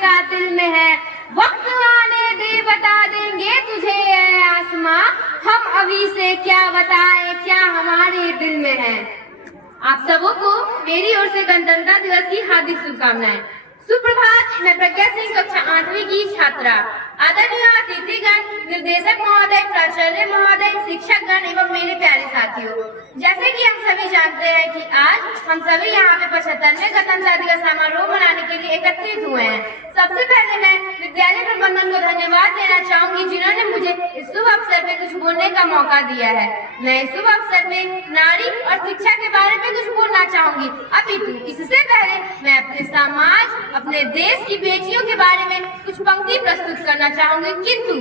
का दिल में है। वक्त आने दे बता देंगे तुझे ये आसमां, हम अभी से क्या बताएं क्या हमारे दिल में है। आप सबों को मेरी ओर से गणतंत्र दिवस की हार्दिक शुभकामनाएं। सुप्रभात, मैं प्रज्ञा सिंह कक्षा 8वीं की छात्रा। आदरणीय अतिथिगण, निर्देशक महोदय, प्राचार्य महोदय, शिक्षकगण एवं मेरे प्यारे साथियों, जैसे कि हम सभी जानते हैं कि आज हम सभी यहाँ पे 75वें गणतंत्र दिवस समारोह मनाने के लिए एकत्रित हुए हैं। सबसे पहले मैं विद्यालय प्रबंधन को धन्यवाद देना चाहूंगी जिन्होंने मुझे इस शुभ अवसर पे कुछ बोलने का मौका दिया है। मैं इस शुभ अवसर में नारी और शिक्षा के बारे में कुछ बोलना चाहूंगी। अपितु इससे पहले मैं अपने समाज, अपने देश की बेटियों के बारे में कुछ पंक्ति प्रस्तुत करना चाहूंगी। किंतु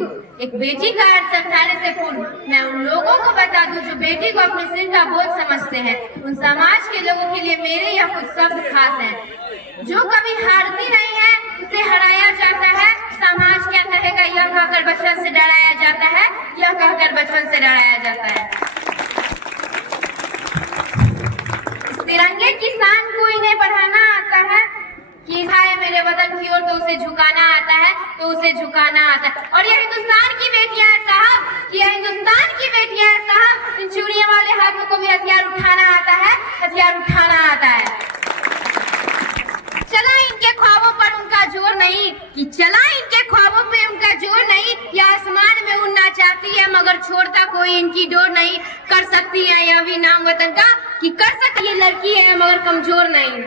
एक बेटी का अर्थ समझाने से पूर्व मैं उन लोगों को बता दूं जो बेटी को अपने सिर का बोझ समझते हैं। उन समाज के लोगों के लिए मेरे यह कुछ शब्द खास हैं। जो कभी हारती नहीं है उसे हराया जाता है। समाज क्या कहेगा यह कहकर बचपन से डराया जाता है, यह कहकर बचपन से डराया जाता है। इस तिरंगे की शान को इन्हें बढ़ाना आता है कि है मेरे वतन की ओर, तो उसे झुकाना आता है, तो उसे झुकाना आता है। और यह हिंदुस्तान की बेटियां हैं साहब, यह हिंदुस्तान की बेटियां हैं साहब। इन चूड़ियों वाले हाथों को भी हथियार उठाना आता है, हथियार उठाना आता है। चला इनके ख्वाबों पर उनका जोर नहीं, कि चला इनके ख्वाबों पे उनका जोर नहीं। या आसमान में उड़ना चाहती है मगर छोड़ता कोई इनकी डोर नहीं। कर सकती है यह भी नाम वतन का, कि कर सकती ये लड़की है मगर कमजोर नहीं।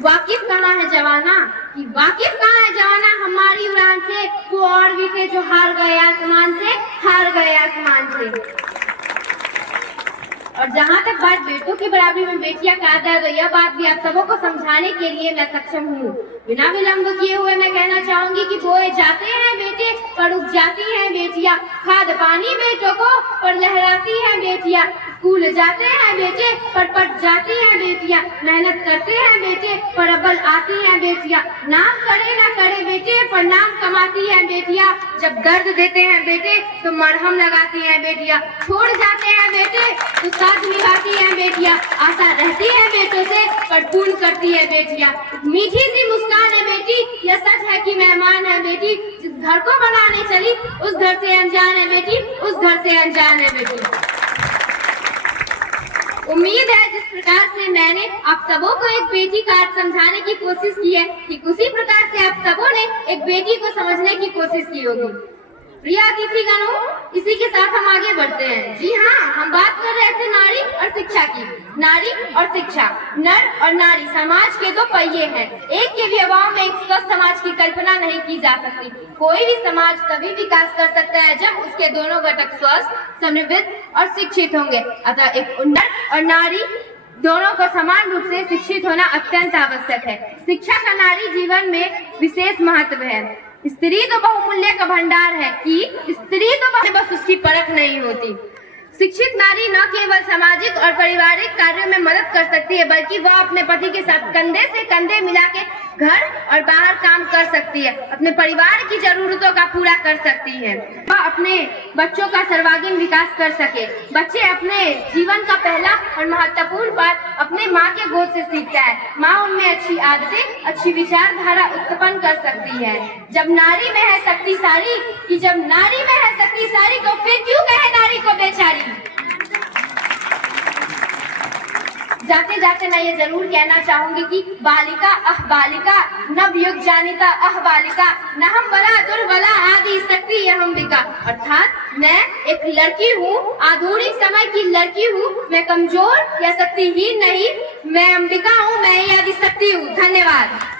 वाकिफ कहाँ है जवाना, कि वाकिफ कहाँ है जवाना हमारी उड़ान से। वो और भी थे जो हार गए आसमान से, हार गए आसमान से। और जहाँ तक बात बेटों की बराबरी में बेटियां का आता है, तो यह बात भी आप सबों को समझाने के लिए मैं सक्षम हूँ। बिना विलंब किए हुए मैं कहना चाहूंगी कि बोए जाते हैं बेटे पर उग जाती हैं बेटियां। खाद पानी बेटों को पर लहराती हैं बेटियां। स्कूल जाते हैं बेटे पर पट जाती हैं बेटियां। मेहनत करते हैं बेटे पर अव्वल आती हैं बेटियां। नाम करे ना करे बेटे पर नाम कमाती हैं बेटियां। जब दर्द देते हैं बेटे तो मरहम लगाती हैं बेटियां। छोड़ जाते हैं बेटे तो साथ निभाती हैं बेटियां। आशा रहती है बेटों से पर पूर्ण करती है बेटियां। मीठी सी मुस्कान है बेटी, यह सच है कि मेहमान है बेटी। जिस घर को बनाने चली उस घर से अनजान है बेटी, उस घर से अनजान है बेटी। उम्मीद है जिस प्रकार से मैंने आप सबों को एक बेटी का अर्थ समझाने की कोशिश की है, कि उसी प्रकार से आप सबों ने एक बेटी को समझने की कोशिश की होगी। प्रिय अतिथिगणों, इसी के साथ हम आगे बढ़ते हैं। जी हाँ, हम बात कर रहे थे नारी और शिक्षा की। नारी और शिक्षा, नर और नारी समाज के दो पहिए हैं। एक के भी अभाव में एक स्वस्थ समाज की कल्पना नहीं की जा सकती। कोई भी समाज तभी विकास कर सकता है जब उसके दोनों घटक स्वस्थ, समृद्ध और शिक्षित होंगे। अतः एक नर और नारी दोनों को समान रूप से शिक्षित होना अत्यंत आवश्यक है। शिक्षा का नारी जीवन में विशेष महत्व है। स्त्री तो बहुमूल्य का भंडार है, कि स्त्री तो बस उसकी परख नहीं होती। शिक्षित नारी न केवल सामाजिक और पारिवारिक कार्यों में मदद कर सकती है, बल्कि वह अपने पति के साथ कंधे से कंधे मिला के घर और बाहर काम कर सकती है। अपने परिवार की जरूरतों का पूरा कर सकती है। वह अपने बच्चों का सर्वांगीण विकास कर सके। बच्चे अपने जीवन का पहला और महत्वपूर्ण पाठ अपने माँ के गोद से सीखता है। माँ उनमें अच्छी आदतें, अच्छी विचारधारा उत्पन्न कर सकती है। जब नारी में है शक्ति सारी, कि जब नारी में है शक्ति सारी, तो फिर क्यों कहे नारी को बेचारी। जाते जाते मैं ये जरूर कहना चाहूंगी कि बालिका अह बालिका, नवयुग जानिता अह बालिका, न हम बला दुर्बला आदि शक्ति अहम्बिका। अर्थात मैं एक लड़की हूँ, आधुनिक समय की लड़की हूँ। मैं कमजोर या शक्तिहीन नहीं, मैं अंबिका हूँ, मैं आदि शक्ति हूँ। धन्यवाद।